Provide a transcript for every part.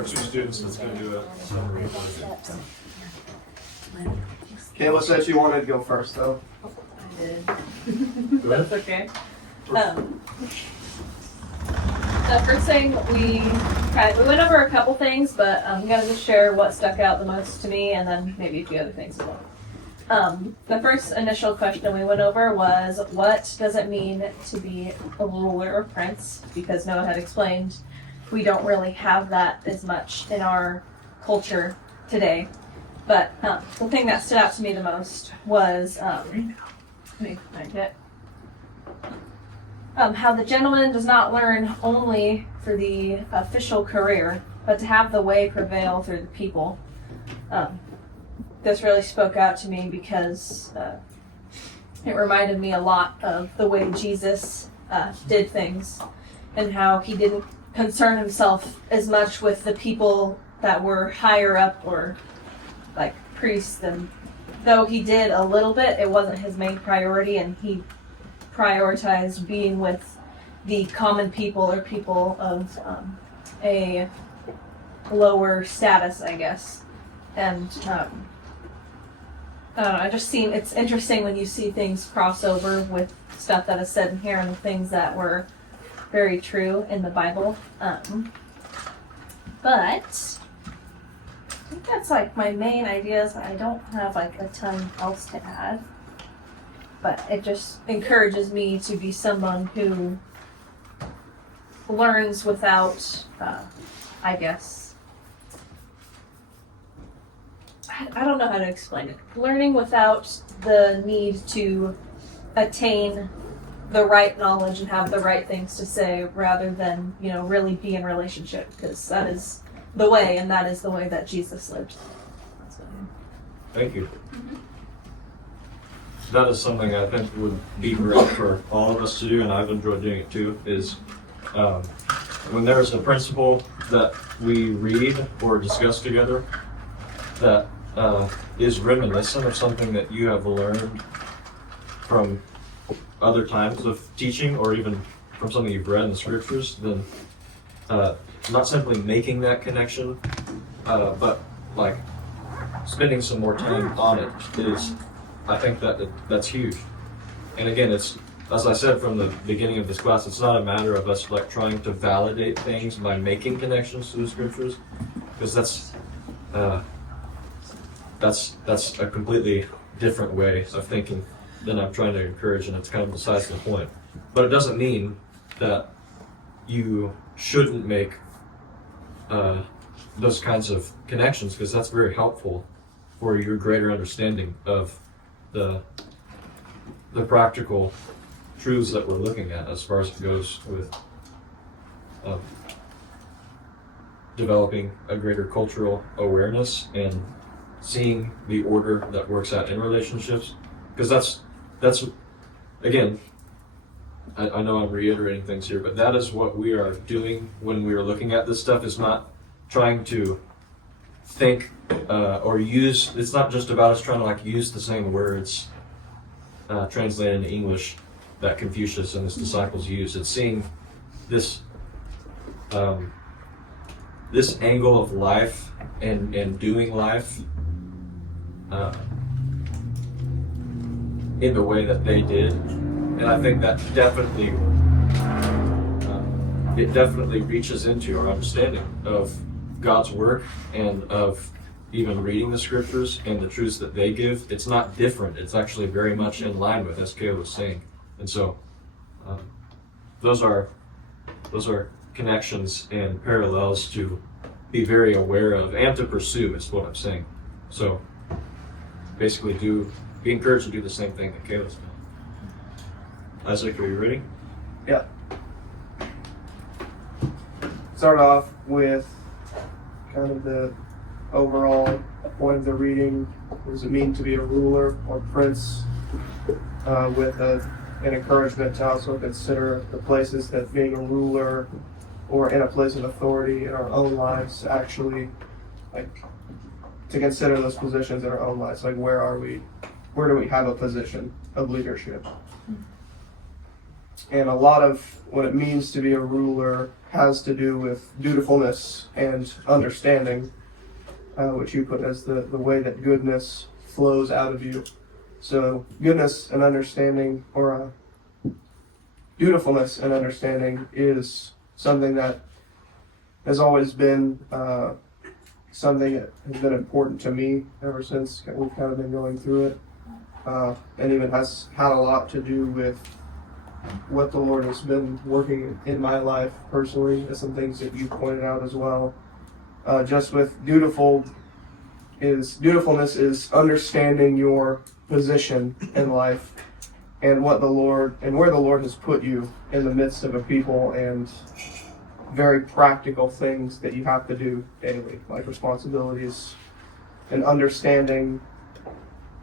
our two students that's going to do a summary. Keilah said she wanted to go first, though. That's okay. The first thing we went over a couple things, but I'm gonna just share what stuck out the most to me, and then maybe a few other things as well. The first initial question we went over was, what does it mean to be a ruler or prince? Because Noah had explained we don't really have that as much in our culture today. But the thing that stood out to me the most was, let me find it. How the gentleman does not learn only for the official career, but to have the way prevail through the people. This really spoke out to me because it reminded me a lot of the way Jesus did things, and how he didn't concern himself as much with the people that were higher up or like priests, and though he did a little bit, it wasn't his main priority, and he prioritized being with the common people or people of a lower status, I guess. And I just seen it's interesting when you see things cross over with stuff that is said in here and the things that were very true in the Bible. But I think that's like my main ideas. I don't have like a ton else to add. But it just encourages me to be someone who learns without, I guess, I don't know how to explain it. Learning without the need to attain the right knowledge and have the right things to say, rather than, really be in relationship, because that is the way, and that is the way that Jesus lived. That's what Thank you. That is something I think would be great for all of us to do, and I've enjoyed doing it too, is when there's a principle that we read or discuss together that is reminiscent of something that you have learned from other times of teaching, or even from something you've read in the scriptures, then not simply making that connection, but like spending some more time on it is, I think that's huge. And again, it's, as I said from the beginning of this class, it's not a matter of us like trying to validate things by making connections to the scriptures, because that's a completely different way of thinking than I'm trying to encourage, and it's kind of besides the point. But it doesn't mean that you shouldn't make those kinds of connections, because that's very helpful for your greater understanding of the practical truths that we're looking at, as far as it goes with developing a greater cultural awareness and seeing the order that works out in relationships. Because that's again, I know I'm reiterating things here, but that is what we are doing when we are looking at this stuff, is not trying to think or use, it's not just about us trying to like use the same words translated into English that Confucius and his disciples used. It's seeing this this angle of life and doing life in the way that they did. And I think that definitely it definitely reaches into our understanding of God's work and of even reading the scriptures and the truths that they give. It's not different. It's actually very much in line with, as Keilah was saying. And so those are connections and parallels to be very aware of and to pursue, is what I'm saying. So basically be encouraged to do the same thing that Keilah's done. Isaac, are you ready? Yeah. Start off with kind of the overall point of the reading. What does it mean to be a ruler or prince? With an encouragement to also consider the places that being a ruler or in a place of authority in our own lives, actually, like, to consider those positions in our own lives. Like, where are we? Where do we have a position of leadership? And a lot of what it means to be a ruler has to do with dutifulness and understanding, which you put as the way that goodness flows out of you. So goodness and understanding, or dutifulness and understanding, is something that has always been something that has been important to me ever since we've kind of been going through it, and even has had a lot to do with what the Lord has been working in my life personally, as some things that you pointed out as well. Just with dutifulness is understanding your position in life and what the Lord and where the Lord has put you in the midst of a people, and very practical things that you have to do daily, like responsibilities and understanding.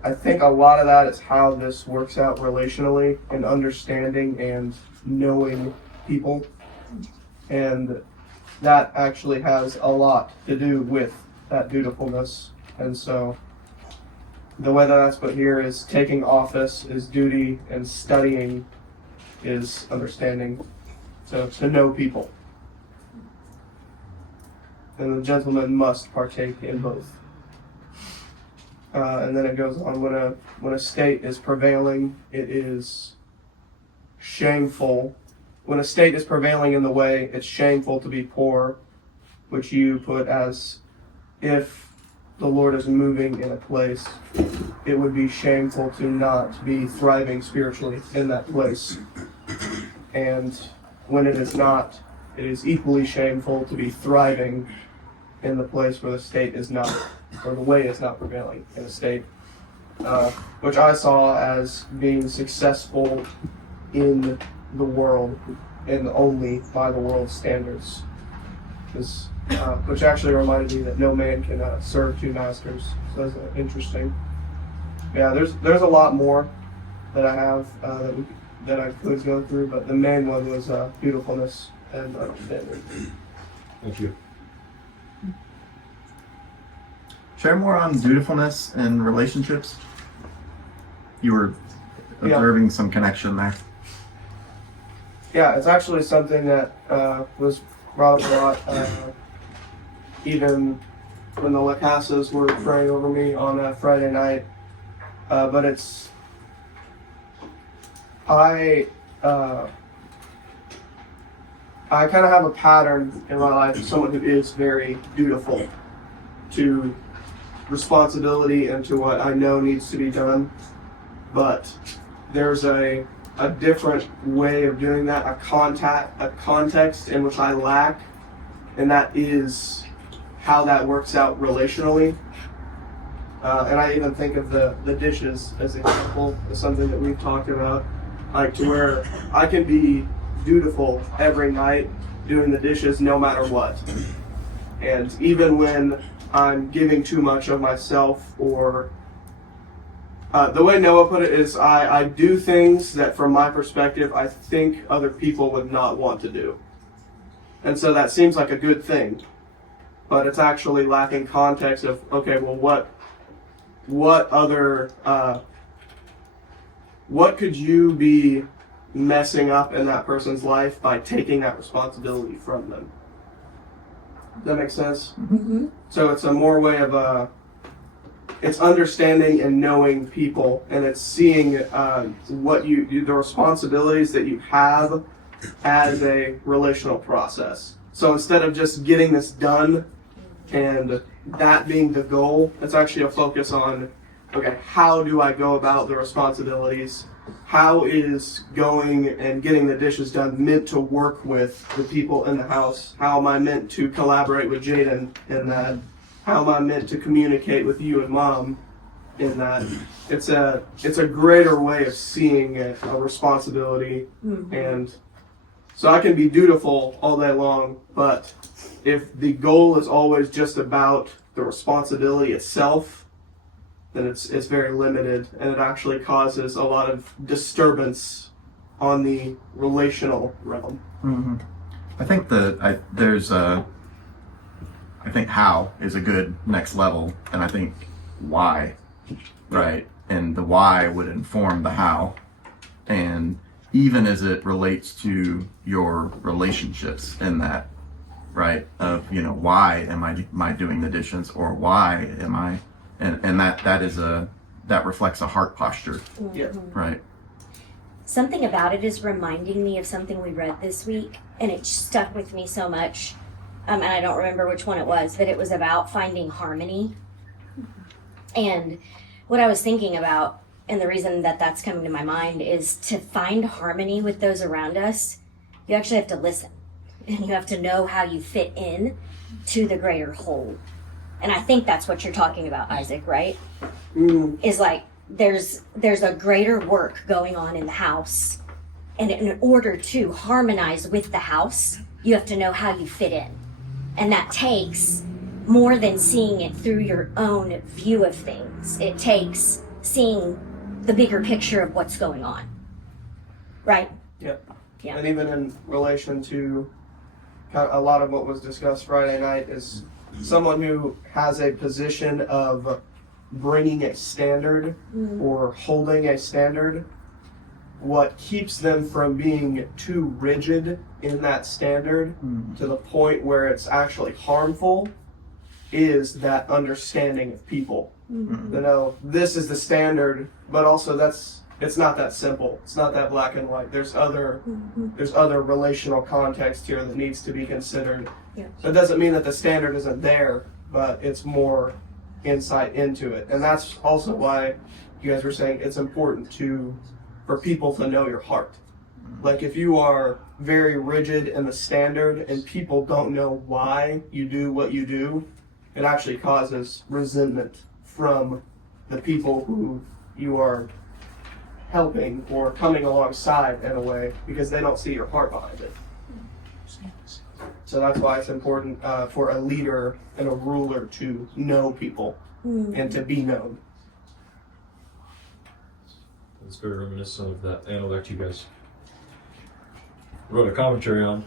I think a lot of that is how this works out relationally, and understanding and knowing people. And that actually has a lot to do with that dutifulness. And so the way that that's put here is taking office is duty, and studying is understanding. So to know people. And the gentleman must partake in both. And then it goes on, when a state is prevailing, it is shameful. When a state is prevailing in the way, it's shameful to be poor, which you put as, if the Lord is moving in a place, it would be shameful to not be thriving spiritually in that place. And when it is not, it is equally shameful to be thriving in the place where the state is not, or the way is not prevailing in a state, which I saw as being successful in the world and only by the world's standards. Which actually reminded me that no man can serve two masters. So that's interesting. Yeah, there's a lot more that I have that I could go through, but the main one was dutifulness and understanding. Thank you. Share more on dutifulness and relationships. You were observing some connection there. Yeah, it's actually something that was brought up a lot, even when the Lacasas were praying over me on a Friday night. But it's, I kind of have a pattern in my life of someone who is very dutiful to responsibility and to what I know needs to be done. But there's a different way of doing that, a context in which I lack, and that is how that works out relationally. And I even think of the dishes as an example, as something that we've talked about, like to where I can be dutiful every night doing the dishes no matter what. And even when I'm giving too much of myself, or the way Noah put it is I do things that from my perspective I think other people would not want to do. And so that seems like a good thing, but it's actually lacking context of, okay, well what other, what could you be messing up in that person's life by taking that responsibility from them? Does that make sense? Mm-hmm. So it's a more way of it's understanding and knowing people, and it's seeing what the responsibilities that you have as a relational process. So instead of just getting this done and that being the goal, it's actually a focus on, okay, how do I go about the responsibilities? How is going and getting the dishes done meant to work with the people in the house? How am I meant to collaborate with Jaden in that? How am I meant to communicate with you and Mom in that? It's a greater way of seeing a responsibility. Mm-hmm. And so I can be dutiful all day long, but if the goal is always just about the responsibility itself, then it's very limited, and it actually causes a lot of disturbance on the relational realm. Mm-hmm. I think I think how is a good next level, and I think why, right? And the why would inform the how. And even as it relates to your relationships in that, right? Of, why am I doing the dishes, or why am I, and that reflects a heart posture, Yeah. right? Something about it is reminding me of something we read this week, and it stuck with me so much. And I don't remember which one it was, but it was about finding harmony. And what I was thinking about, and the reason that that's coming to my mind, is to find harmony with those around us, you actually have to listen. And you have to know how you fit in to the greater whole. And I think that's what you're talking about, Isaac, right? Is like, there's a greater work going on in the house. And in order to harmonize with the house, you have to know how you fit in. And that takes more than seeing it through your own view of things. It takes seeing the bigger picture of what's going on. Right? Yep. Yeah. And even in relation to a lot of what was discussed Friday night is someone who has a position of bringing a standard or holding a standard. What keeps them from being too rigid in that standard to the point where it's actually harmful is that understanding of people. This is the standard, but also it's not that simple. It's not that black and white. There's other relational context here that needs to be considered. Yeah. That doesn't mean that the standard isn't there, but it's more insight into it. And that's also why you guys were saying it's important for people to know your heart. Like if you are very rigid in the standard and people don't know why you do what you do, it actually causes resentment from the people who you are helping or coming alongside in a way, because they don't see your heart behind it. So that's why it's important for a leader and a ruler to know people and to be known. It's very reminiscent of that intellect you guys wrote a commentary on,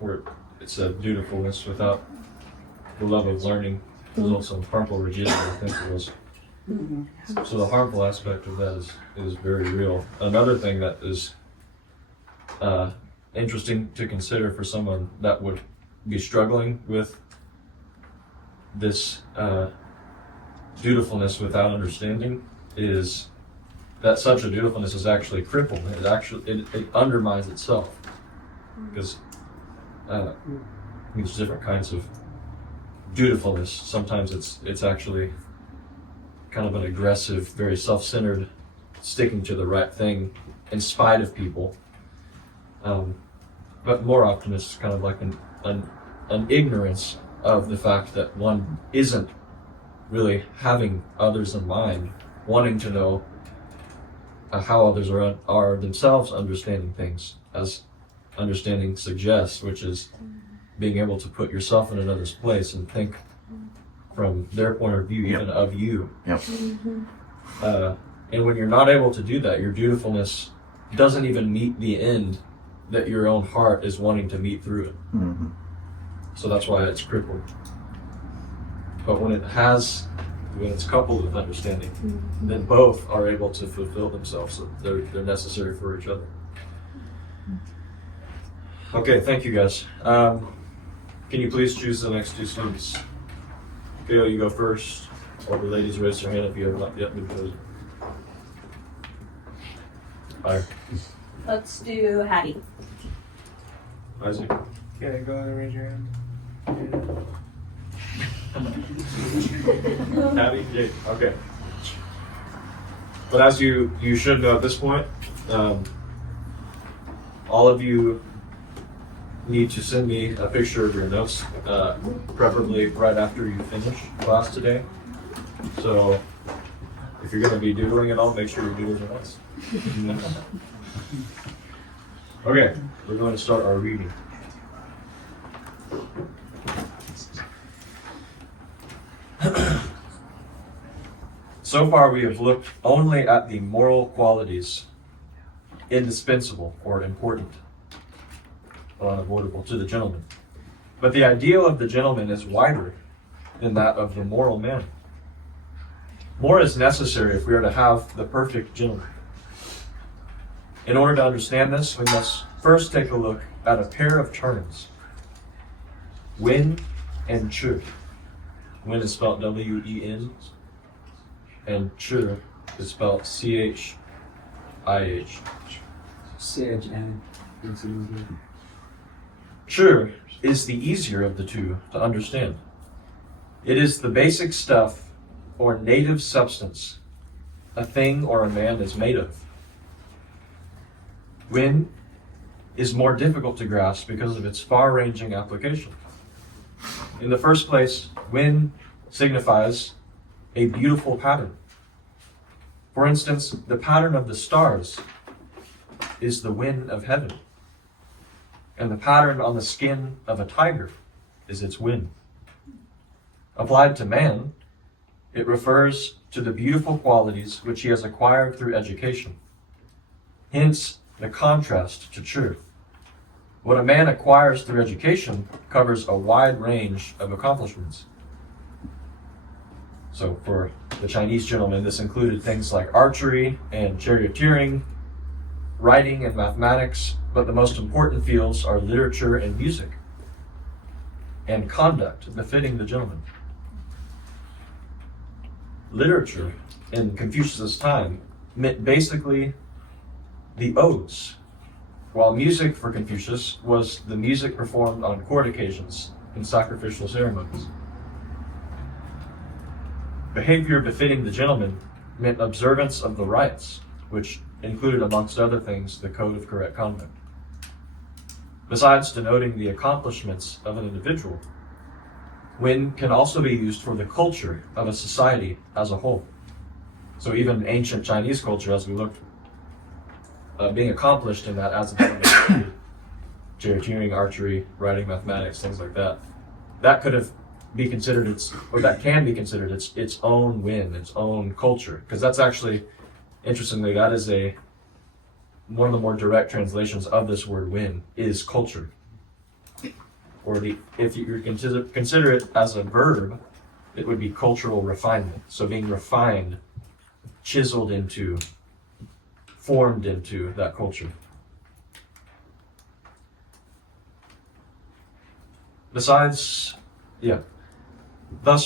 where it said dutifulness without the love of learning results in harmful rigidity, I think it was. So the harmful aspect of that is very real. Another thing that is interesting to consider for someone that would be struggling with this dutifulness without understanding is that such a dutifulness is actually crippled. It undermines itself, because there's different kinds of dutifulness. Sometimes it's actually kind of an aggressive, very self-centered, sticking to the right thing in spite of people. But more often it's kind of like an ignorance of the fact that one isn't really having others in mind, wanting to know how others are themselves understanding things, as understanding suggests, which is being able to put yourself in another's place and think from their point of view, even of you. Yep. And when you're not able to do that, your dutifulness doesn't even meet the end that your own heart is wanting to meet through it. So that's why it's crippled. But when it's coupled with understanding, then both are able to fulfill themselves. So they're necessary for each other. Okay, thank you guys. Can you please choose the next two students? Keilah, you go first. All the ladies raise their hand if you have not yet been chosen. Fire. Let's do Hattie. Isaac. Okay, go ahead and raise your hand. Hattie, Jake. Okay. But as you should know at this point, all of you need to send me a picture of your notes, preferably right after you finish class today. So if you're going to be doodling it all, make sure you're doodling your notes. Okay, we're going to start our reading. So far we have looked only at the moral qualities indispensable or important or unavoidable to the gentleman. But the ideal of the gentleman is wider than that of the moral man. More is necessary if we are to have the perfect gentleman. In order to understand this, we must first take a look at a pair of terms. Wen and chur. Wen is spelled W-E-N, and chur is spelled C-H-I-H. Sage and into Chur is the easier of the two to understand. It is the basic stuff or native substance a thing or a man is made of. Wen is more difficult to grasp because of its far-ranging application. In the first place, wen signifies a beautiful pattern. For instance, the pattern of the stars is the wen of heaven, and the pattern on the skin of a tiger is its wen. Applied to man, it refers to the beautiful qualities which he has acquired through education. Hence, the contrast to chur. What a man acquires through education covers a wide range of accomplishments. So for the Chinese gentleman, this included things like archery and charioteering, writing and mathematics, but the most important fields are literature and music, and conduct befitting the gentleman. Literature in Confucius's time meant basically the Odes, while music for Confucius was the music performed on court occasions and sacrificial ceremonies. Behavior befitting the gentleman meant observance of the rites, which included, amongst other things, the code of correct conduct. Besides denoting the accomplishments of an individual, wen can also be used for the culture of a society as a whole. So even ancient Chinese culture, as we looked, being accomplished in that as a gentleman, charioteering, archery, writing, mathematics, things like that, that could have be considered that can be considered its own wen, its own culture, because that's actually, interestingly, that is one of the more direct translations of this word wen is culture. Or if you consider it as a verb, it would be cultural refinement. So being refined, chiseled into, formed into that culture. Thus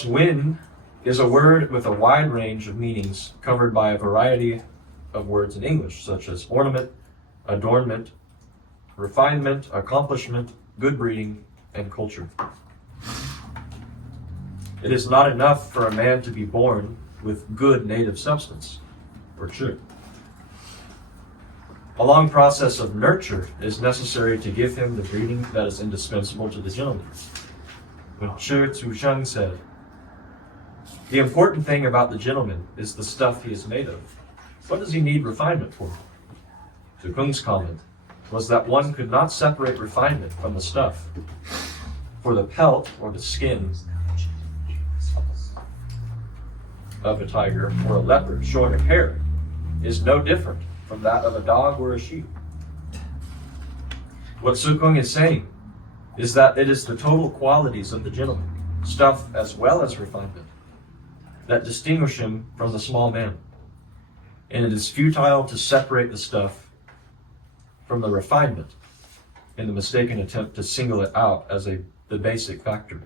wen is a word with a wide range of meanings covered by a variety of words in English, such as ornament, adornment, refinement, accomplishment, good breeding, and culture. It is not enough for a man to be born with good native substance, or chur. A long process of nurture is necessary to give him the breeding that is indispensable to the gentleman. When Shi Tzu said, "The important thing about the gentleman is the stuff he is made of. What does he need refinement for?" Tzu Kung's comment was that one could not separate refinement from the stuff. For the pelt or the skin of a tiger or a leopard short of hair is no different from that of a dog or a sheep. What Tzu Kung is saying is that it is the total qualities of the gentleman, stuff as well as refinement, that distinguish him from the small man. And it is futile to separate the stuff from the refinement in the mistaken attempt to single it out as the basic factor.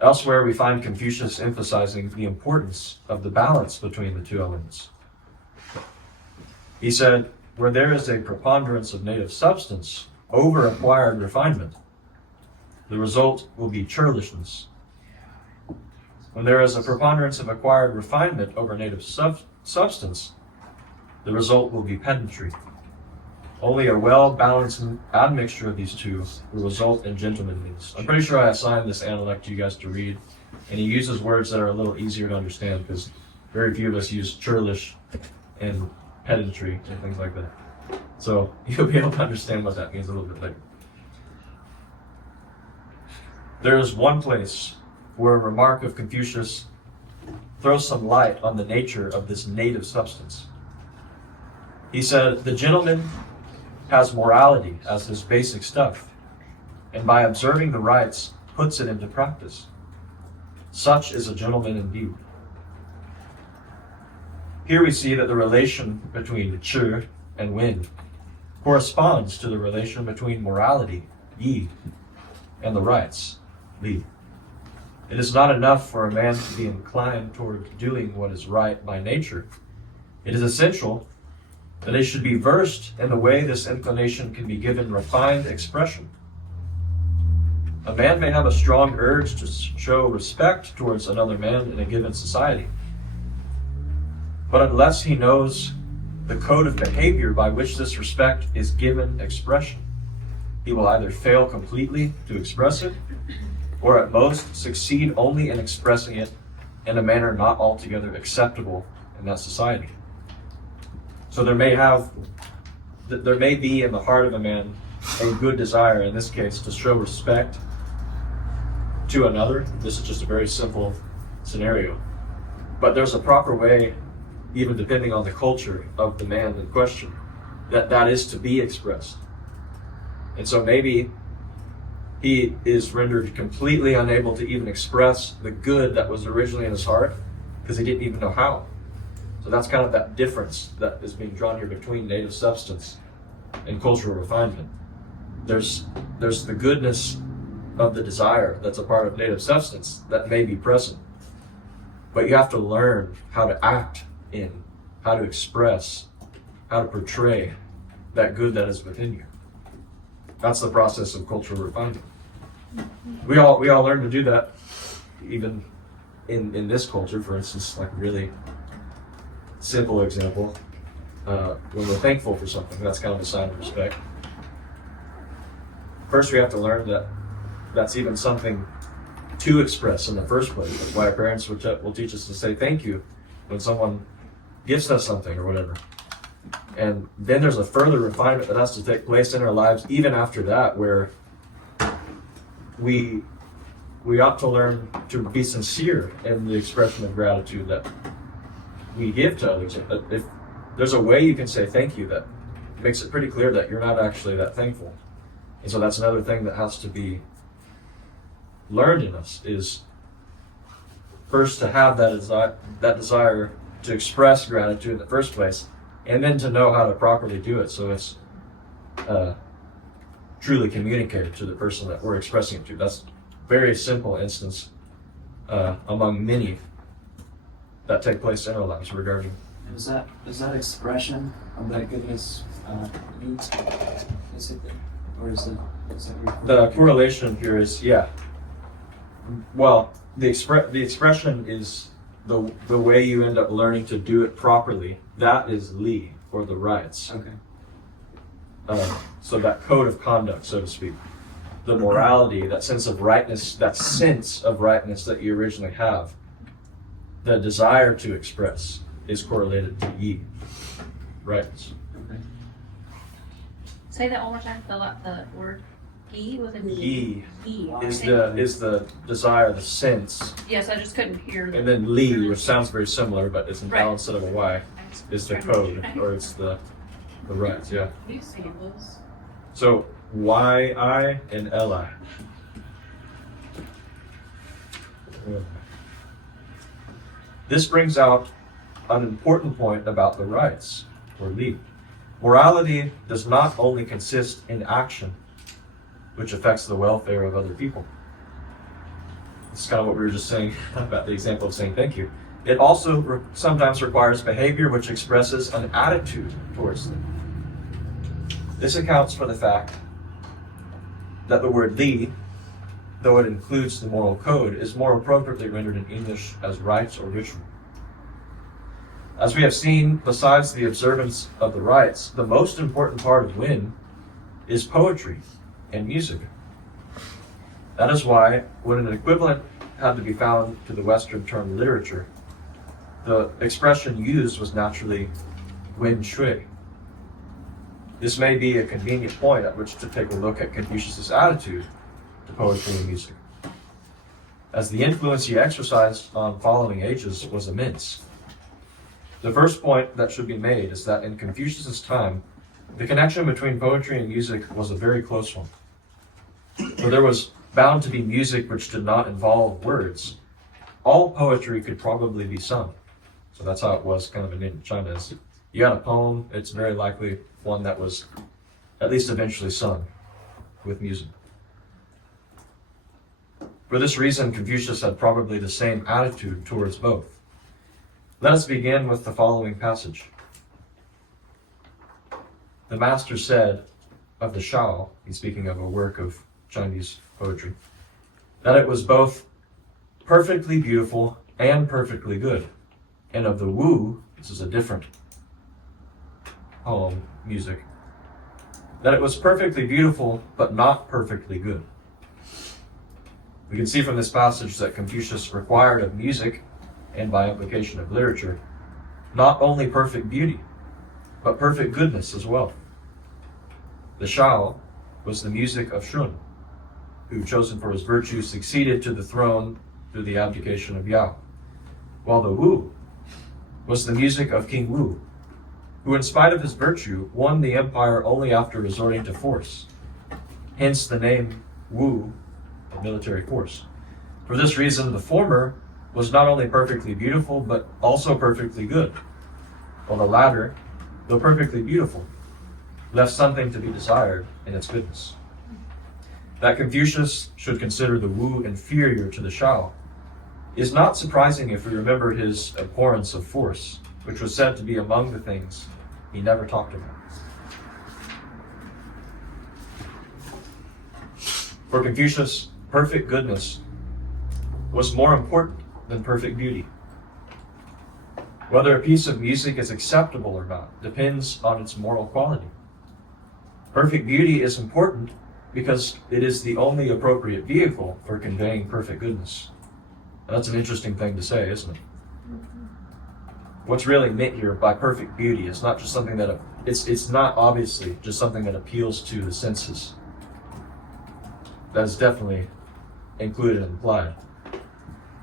Elsewhere, we find Confucius emphasizing the importance of the balance between the two elements. He said, where there is a preponderance of native substance over acquired refinement, the result will be churlishness. When there is a preponderance of acquired refinement over native substance, the result will be pedantry. Only a well-balanced admixture of these two will result in gentlemanliness. I'm pretty sure I assigned this analect to you guys to read, and he uses words that are a little easier to understand because very few of us use churlish and pedantry and things like that. So you'll be able to understand what that means a little bit later. There is one place where a remark of Confucius throws some light on the nature of this native substance. He said, the gentleman has morality as his basic stuff, and by observing the rites, puts it into practice. Such is a gentleman indeed. Here we see that the relation between chur and wind corresponds to the relation between morality, yi, and the rights, li. It is not enough for a man to be inclined toward doing what is right by nature. It is essential that he should be versed in the way this inclination can be given refined expression. A man may have a strong urge to show respect towards another man in a given society, but unless he knows the code of behavior by which this respect is given expression, he will either fail completely to express it, or at most succeed only in expressing it in a manner not altogether acceptable in that society. So there may be in the heart of a man a good desire, in this case, to show respect to another. This is just a very simple scenario. But there's a proper way, even depending on the culture of the man in question, that is to be expressed. And so maybe he is rendered completely unable to even express the good that was originally in his heart because he didn't even know how. So that's kind of that difference that is being drawn here between native substance and cultural refinement. There's the goodness of the desire that's a part of native substance that may be present, but you have to learn how to act in, how to express, how to portray that good that is within you. That's the process of cultural refinement. We all learn to do that, even in this culture. For instance, like really simple example, when we're thankful for something, that's kind of a sign of respect. First, we have to learn that that's even something to express in the first place. That's why our parents will teach us to say thank you when someone gives us something or whatever. And then there's a further refinement that has to take place in our lives even after that, where we ought to learn to be sincere in the expression of gratitude that we give to others. If there's a way you can say thank you that makes it pretty clear that you're not actually that thankful. And so that's another thing that has to be learned in us, is first to have that desire to express gratitude in the first place, and then to know how to properly do it so it's truly communicated to the person that we're expressing it to. That's a very simple instance among many that take place in our lives regarding. Is that expression of that goodness neat? Is it, or is that The correlation here is, yeah. Well, the expression is the way you end up learning to do it properly. That is li, or the rights. okay? So that code of conduct, so to speak, the morality, that sense of rightness that you originally have, the desire to express is correlated to yi, rightness. Okay. Say that one more time. Fill out the word. E with an Yi E. is the desire, the sense, Yes, I just couldn't hear. and then li, which sounds very similar, but it's an Right. L instead of a Y, is the code, or it's the rights. Yeah. You see those. So Y-I and L-I. This brings out an important point about the rights, or li. Morality does not only consist in action, which affects the welfare of other people. This is kind of what we were just saying about the example of saying thank you. It also sometimes requires behavior which expresses an attitude towards them. This accounts for the fact that the word li, though it includes the moral code, is more appropriately rendered in English as rites or ritual. As we have seen, besides the observance of the rites, the most important part of Win is poetry and music. That is why, when an equivalent had to be found to the Western term literature, the expression used was naturally Wen Shui. This may be a convenient point at which to take a look at Confucius' attitude to poetry and music, as the influence he exercised on following ages was immense. The first point that should be made is that in Confucius' time, the connection between poetry and music was a very close one. For there was bound to be music which did not involve words. All poetry could probably be sung. So that's how it was kind of in ancient China. Is you had a poem, it's very likely one that was at least eventually sung with music. For this reason, Confucius had probably the same attitude towards both. Let us begin with the following passage. The master said of the Shao, he's speaking of a work of Chinese poetry, that it was both perfectly beautiful and perfectly good. And of the Wu, this is a different poem, music, that it was perfectly beautiful, but not perfectly good. We can see from this passage that Confucius required of music, and by implication of literature, not only perfect beauty, but perfect goodness as well. The Shao was the music of Shun, who, chosen for his virtue, succeeded to the throne through the abdication of Yao, while the Wu was the music of King Wu, who, in spite of his virtue, won the empire only after resorting to force. Hence the name Wu, of military force. For this reason, the former was not only perfectly beautiful, but also perfectly good, while the latter, though perfectly beautiful, left something to be desired in its goodness. That Confucius should consider the Wu inferior to the Shao is not surprising if we remember his abhorrence of force, which was said to be among the things he never talked about. For Confucius, perfect goodness was more important than perfect beauty. Whether a piece of music is acceptable or not depends on its moral quality. Perfect beauty is important because it is the only appropriate vehicle for conveying perfect goodness. And that's an interesting thing to say, isn't it? What's really meant here by perfect beauty is not just something that it's not obviously just something that appeals to the senses. That's definitely included and implied.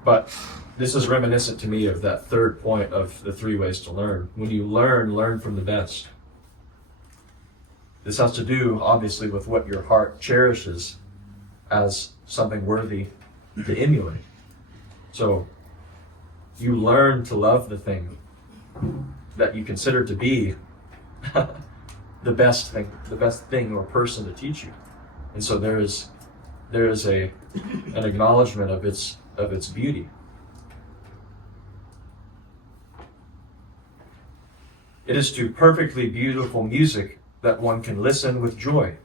But this is reminiscent to me of that third point of the 3 ways to learn. When you learn from the best. This has to do, obviously, with what your heart cherishes as something worthy to emulate. So you learn to love the thing that you consider to be the best thing or person to teach you. And so there is an acknowledgement of its beauty. It is to perfectly beautiful music that one can listen with joy.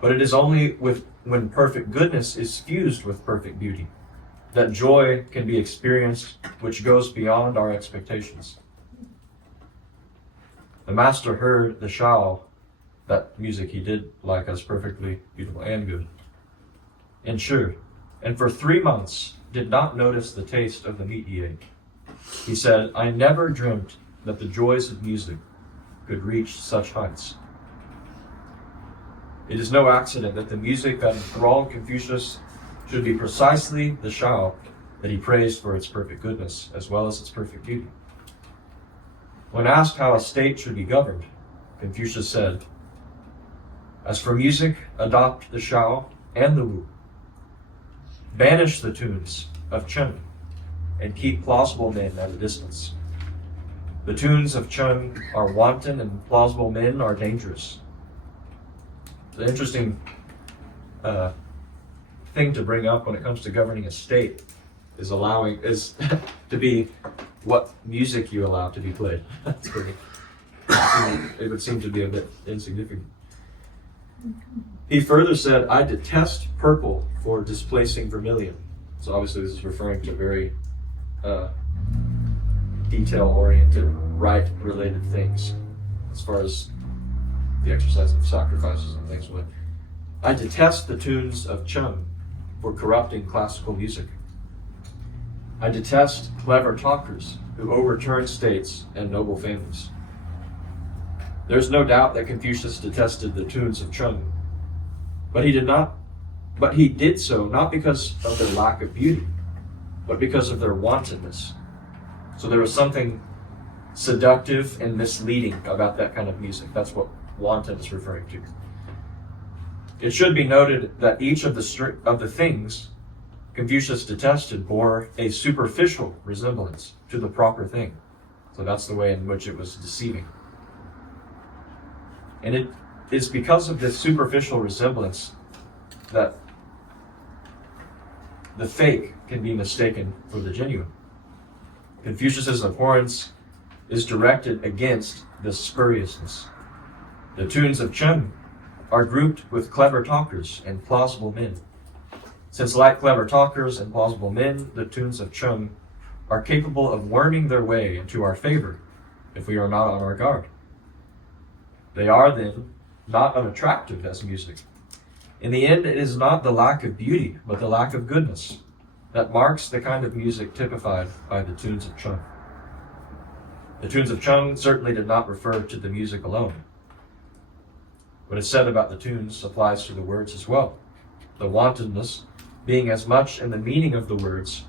But it is only when perfect goodness is fused with perfect beauty that joy can be experienced, which goes beyond our expectations. The master heard the Shao, that music he did like as perfectly beautiful and good, and sure, and for 3 months did not notice the taste of the meat he ate. He said, I never dreamt that the joys of music could reach such heights. It is no accident that the music that enthralled Confucius should be precisely the Shao that he praised for its perfect goodness as well as its perfect beauty. When asked how a state should be governed, Confucius said, as for music, adopt the Shao and the Wu. Banish the tunes of Chen and keep plausible men at a distance. The tunes of Chen are wanton and plausible men are dangerous. The interesting thing to bring up when it comes to governing a state is to be what music you allow to be played. That's pretty. It would seem to be a bit insignificant. He further said, I detest purple for displacing vermilion. So obviously this is referring to very detail-oriented, right-related things as far as the exercise of sacrifices and things went. I detest the tunes of Chen for corrupting classical music. I detest clever talkers who overturn states and noble families. There's no doubt that Confucius detested the tunes of Chen, but he did so not because of their lack of beauty, but because of their wantonness. So there was something seductive and misleading about that kind of music. That's what wanton is referring to. It should be noted that each of the things Confucius detested bore a superficial resemblance to the proper thing. So that's the way in which it was deceiving. And it is because of this superficial resemblance that the fake can be mistaken for the genuine. Confucius's abhorrence is directed against this spuriousness. The tunes of Cheng are grouped with clever talkers and plausible men. Since like clever talkers and plausible men, the tunes of Cheng are capable of worming their way into our favor if we are not on our guard. They are then not unattractive as music. In the end, it is not the lack of beauty, but the lack of goodness that marks the kind of music typified by the tunes of Cheng. The tunes of Cheng certainly did not refer to the music alone. What is said about the tunes applies to the words as well, the wantonness being as much in the meaning of the words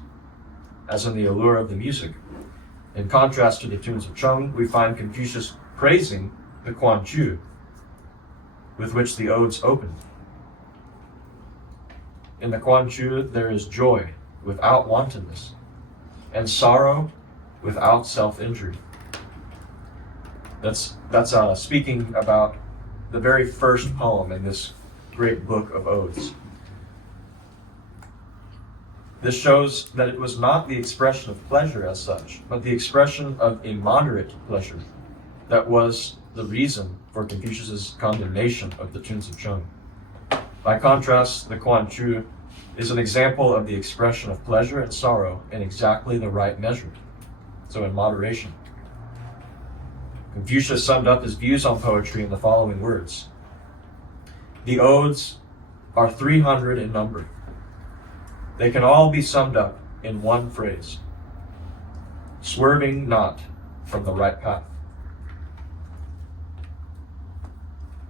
as in the allure of the music. In contrast to the tunes of Cheng, we find Confucius praising the Guan Guan with which the Odes opened. In the Guan Guan, there is joy without wantonness, and sorrow without self-injury. That's speaking about the very first poem in this great book of Odes. This shows that it was not the expression of pleasure as such, but the expression of a moderate pleasure that was the reason for Confucius's condemnation of the tunes of Cheng. By contrast, the Guan Guan is an example of the expression of pleasure and sorrow in exactly the right measure, so in moderation. Confucius summed up his views on poetry in the following words. The Odes are 300 in number. They can all be summed up in one phrase: swerving not from the right path.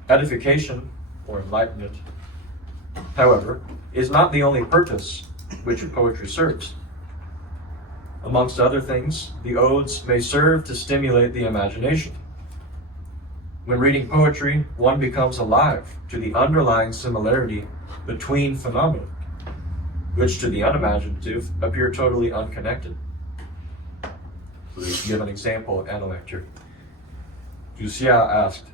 Edification, or enlightenment, however, is not the only purpose which poetry serves. Amongst other things, the Odes may serve to stimulate the imagination. When reading poetry, one becomes alive to the underlying similarity between phenomena, which to the unimaginative appear totally unconnected. So to give an example of intellect here. Xia asked,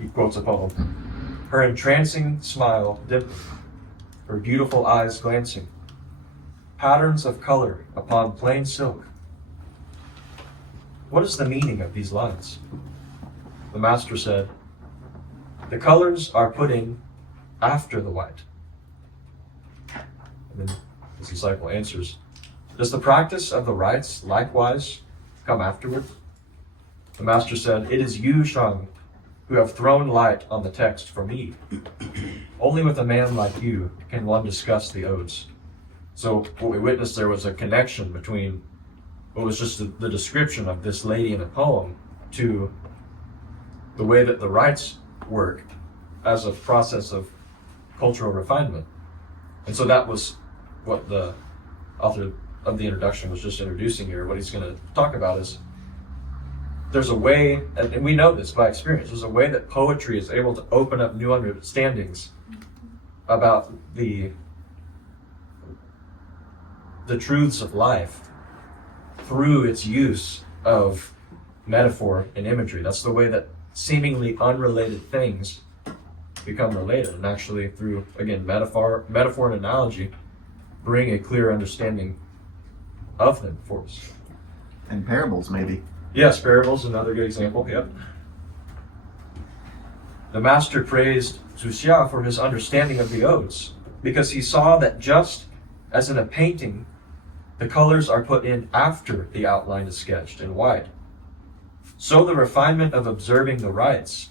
he quotes a poem, her entrancing smile dimpling, her beautiful eyes glancing, patterns of color upon plain silk. What is the meaning of these lines? The master said, the colors are put in after the white. And then his disciple answers, does the practice of the rites likewise come afterward? The master said, it is you, Shang, who have thrown light on the text for me. Only with a man like you can one discuss the Odes. So what we witnessed there was a connection between what was just the description of this lady in a poem to the way that the rites work as a process of cultural refinement. And so that was what the author of the introduction was just introducing here. What he's going to talk about is there's a way, and we know this by experience, there's a way that poetry is able to open up new understandings about the truths of life through its use of metaphor and imagery. That's the way that seemingly unrelated things become related, and actually through, again, metaphor and analogy bring a clear understanding of them for us. And parables, maybe. Yes, parables, another good example, yep. The master praised Xia for his understanding of the Odes, because he saw that just as in a painting, the colors are put in after the outline is sketched in white, so the refinement of observing the rites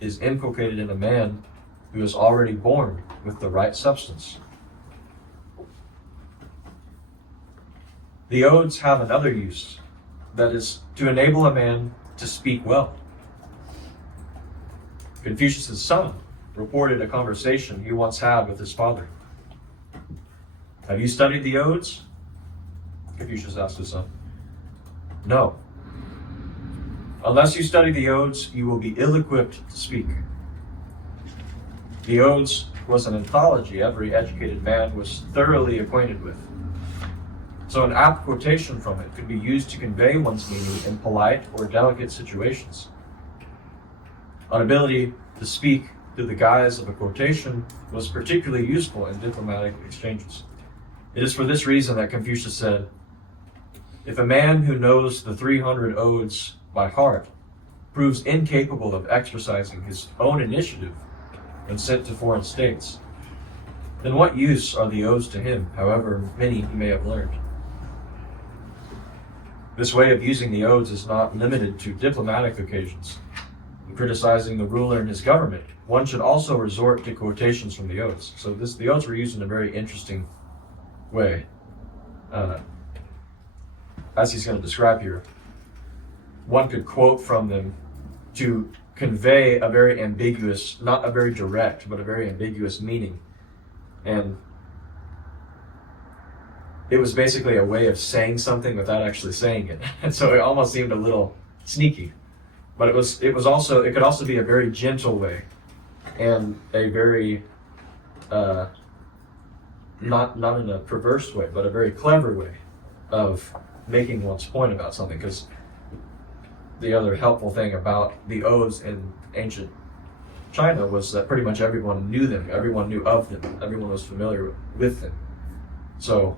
is inculcated in a man who is already born with the right substance. The Odes have another use, that is, to enable a man to speak well. Confucius' son reported a conversation he once had with his father. Have you studied the Odes? Confucius asked his son. No. Unless you study the Odes, you will be ill-equipped to speak. The Odes was an anthology every educated man was thoroughly acquainted with. So an apt quotation from it could be used to convey one's meaning in polite or delicate situations. An ability to speak through the guise of a quotation was particularly useful in diplomatic exchanges. It is for this reason that Confucius said, "If a man who knows the 300 Odes by heart proves incapable of exercising his own initiative when sent to foreign states, then what use are the Odes to him, however many he may have learned?" This way of using the Odes is not limited to diplomatic occasions. In criticizing the ruler and his government, one should also resort to quotations from the Odes. So the Odes were used in a very interesting way. As he's going to describe here, one could quote from them to convey a very ambiguous, not a very direct, but a very ambiguous meaning. And it was basically a way of saying something without actually saying it. And so it almost seemed a little sneaky. But it could also be a very gentle way and a very not in a perverse way, but a very clever way of making one's point about something. Because the other helpful thing about the Odes in ancient China was that pretty much everyone knew them, everyone knew of them, everyone was familiar with them. So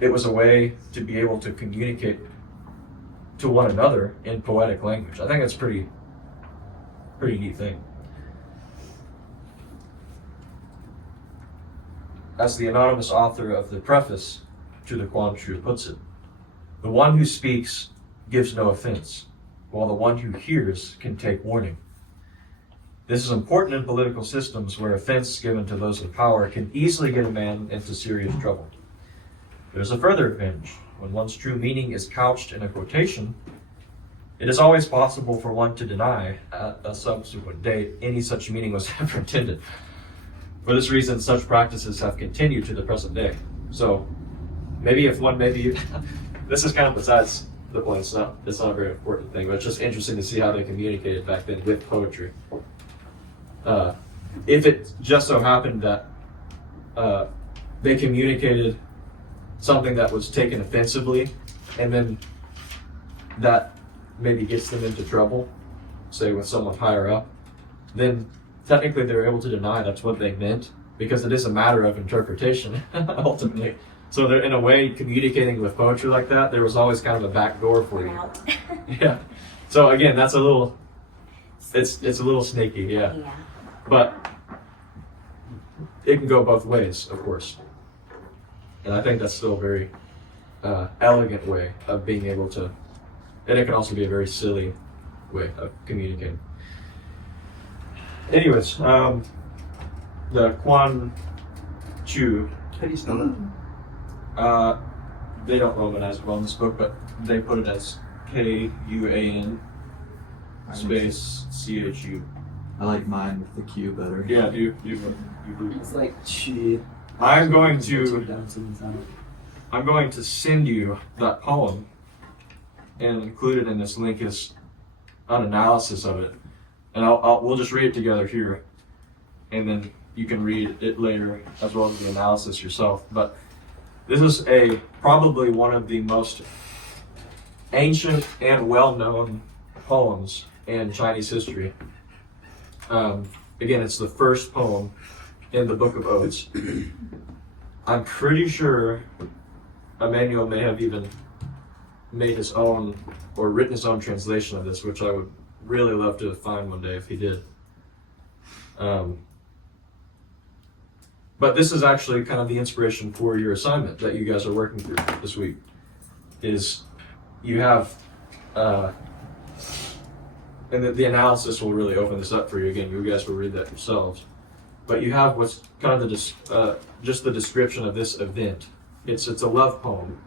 it was a way to be able to communicate to one another in poetic language. I think that's pretty neat thing. As the anonymous author of the preface to the Guan Guan puts it, "The one who speaks gives no offense, while the one who hears can take warning. This is important in political systems where offense given to those in power can easily get a man into serious trouble. There's a further advantage. When one's true meaning is couched in a quotation, it is always possible for one to deny at a subsequent date any such meaning was ever intended. For this reason, such practices have continued to the present day." So this is kind of besides the point, it's not a very important thing, but it's just interesting to see how they communicated back then with poetry. If it just so happened that they communicated something that was taken offensively, and then that maybe gets them into trouble, say with someone higher up, then technically they're able to deny that's what they meant, because it is a matter of interpretation, ultimately. So they're, in a way, communicating with poetry like that, there was always kind of a back door for you. Yeah. So again, that's a little, it's a little sneaky, yeah. But it can go both ways, of course. And I think that's still a very elegant way of being able to, and it can also be a very silly way of communicating. Anyways, the Guan Guan, How do you spell that? they don't romanize it well in this book, but they put it as Kuan space Chu. I like mine with the Q better. Yeah, you. It's like chi. I'm going Two to down, two down. I'm going to send you that poem, and included in this link is an analysis of it, and we'll just read it together here, and then you can read it later as well as the analysis yourself. But this is probably one of the most ancient and well-known poems in Chinese history. Again, it's the first poem in the Book of Odes. I'm pretty sure Emmanuel may have even made his own or written his own translation of this, which I would really love to find one day if he did. But this is actually kind of the inspiration for your assignment that you guys are working through this week. Is you have, and the analysis will really open this up for you. Again, you guys will read that yourselves. But you have what's kind of just the description of this event. It's a love poem,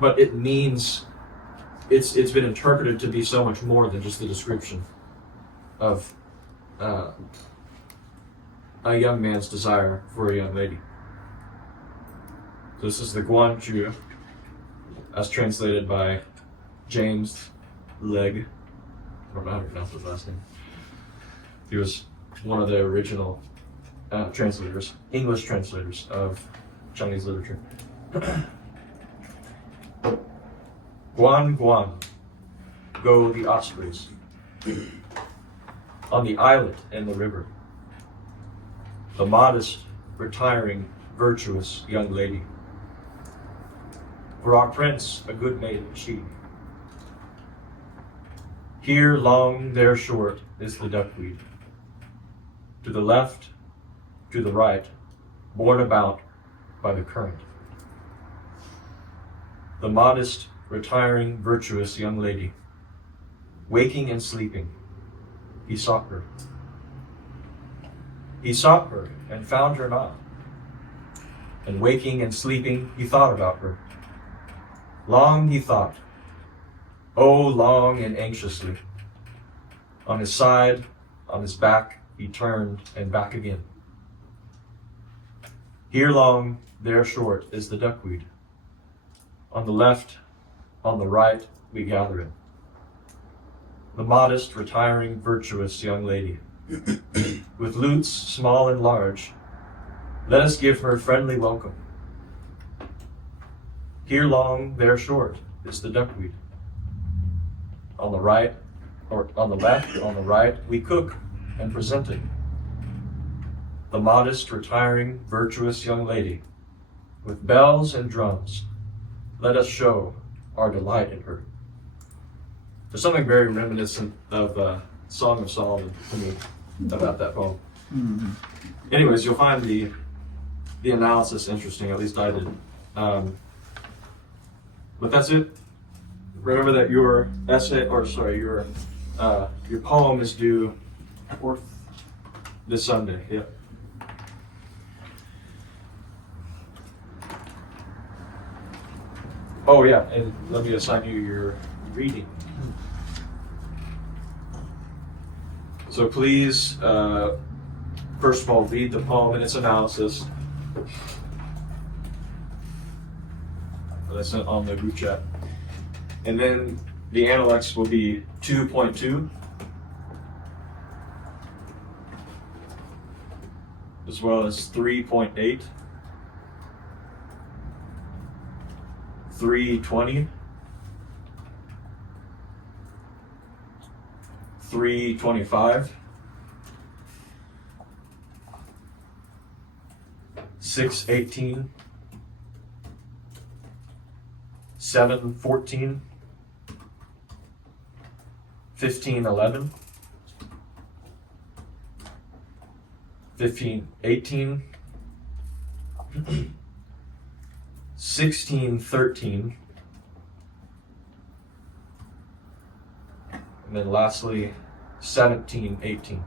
but it means it's been interpreted to be so much more than just the description of a young man's desire for a young lady. So this is the Guan Guan, as translated by James Legge. I don't know how to pronounce his last name. He was one of the original translators, English translators of Chinese literature. Guan Guan, go the ospreys. On the islet and the river, the modest, retiring, virtuous young lady. For our prince, a good maiden she. Here long, there short, is the duckweed. To the left, to the right, borne about by the current. The modest, retiring, virtuous young lady, waking and sleeping, he sought her. He sought her and found her not. And waking and sleeping, he thought about her. Long he thought, oh, long and anxiously. On his side, on his back, he turned and back again. Here long, there short is the duckweed. On the left, on the right, we gather it. The modest, retiring, virtuous young lady, with lutes small and large, let us give her friendly welcome. Here long, there short is the duckweed. On the right, or on the left, on the right, we cook and present it. The modest, retiring, virtuous young lady, with bells and drums, let us show our delight in her. There's something very reminiscent of Song of Solomon to me about that poem. Mm-hmm. Anyways, you'll find the analysis interesting, at least I did. But that's it. Remember that your essay, or sorry, your poem is due 4th this Sunday. Yep. Oh yeah, and let me assign you your reading. So please, first of all, read the poem and its analysis that I sent on the group chat. And then the analects will be 2.2, as well as 3.8, 320, 325, 618, 714, 1511, 1518, 1613, and then lastly 1718.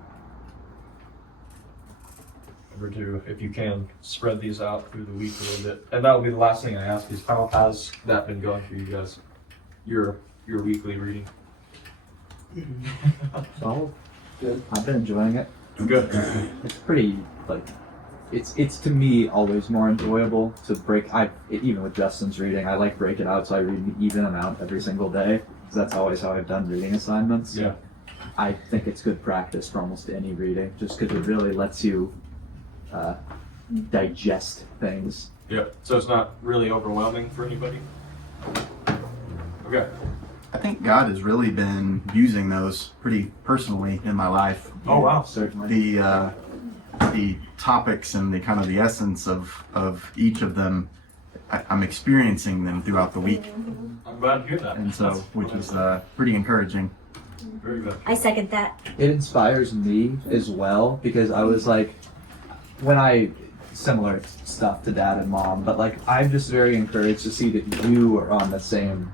Remember to, if you can, spread these out through the week a little bit. And that will be the last thing I ask is, how has that been going for you guys? Your weekly reading? So good. I've been enjoying it. Good. It's pretty it's to me always more enjoyable to break. Even with Justin's reading, I like break it out, so I read an even amount every single day. Because that's always how I've done reading assignments. Yeah. I think it's good practice for almost any reading, just because it really lets you digest things. Yeah. So it's not really overwhelming for anybody? Okay. I think God has really been using those pretty personally in my life. Oh wow. Certainly. The topics and the kind of the essence of each of them, I'm experiencing them throughout the week, I'm glad to hear that. and so which is pretty encouraging. Very good. I second that. It inspires me as well, because I was like, similar stuff to Dad and Mom, but like I'm just very encouraged to see that you are on the same,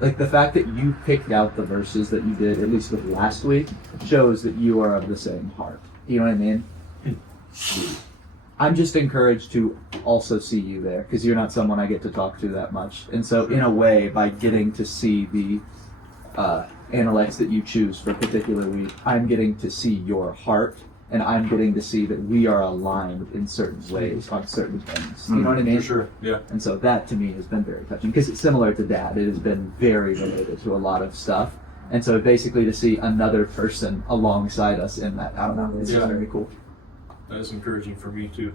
like the fact that you picked out the verses that you did, at least with last week, shows that you are of the same heart. You know what I mean? I'm just encouraged to also see you there, because you're not someone I get to talk to that much. And so in a way, by getting to see the analects that you choose for a particular week, I'm getting to see your heart, and I'm getting to see that we are aligned in certain ways on certain things. You know what I mean? For sure. Yeah. And so that to me has been very touching, because it's similar to Dad. It has been very related to a lot of stuff. And so basically to see another person alongside us in that, I don't know, it's just very cool. That is encouraging for me too.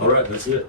All right, that's it.